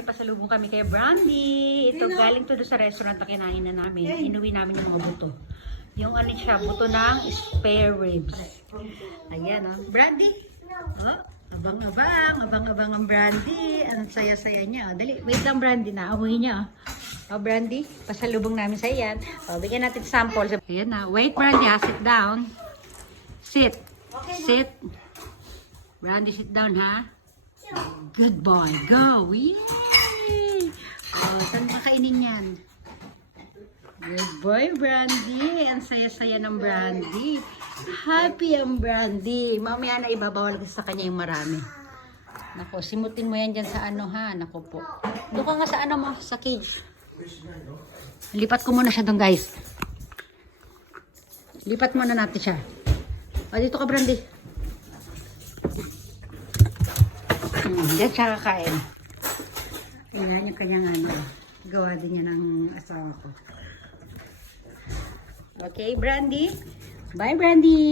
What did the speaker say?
may pasalubong kami kay Brandy. Ito, galing to doon sa restaurant na kinain na namin. Inuwi namin yung mga buto. Yung ano siya, buto ng spare ribs. Ayan, oh. Brandy. Oh, abang-abang ang Brandy. Ang saya-saya niya. Oh. Dali, wait lang Brandy na. Amoy niya. Oh, Brandy, pasalubong namin sa yan. Oh, bigyan natin sample. Ayan na. Wait, Brandy, ha? Sit down. Sit. Sit. Brandy, sit down, ha? Good boy. Go. Yay! Oh, saan kakainin yan? Good boy, Brandy. Ang saya-saya ng Brandy. Happy ang Brandy. Mamaya na ibabawal ko sa kanya yung marami. Nako, simutin mo yan dyan sa ano, ha? Nako po. Doon ka nga sa ano mo, sa cage. Lipat ko muna siya doon, guys. Lipat muna natin siya. O, dito ka, Brandy. Diyan siya kakain. Yan yung kanyang ano. Gawa din niya ng asawa ko. Okay, Brandy. Bye, Brandy.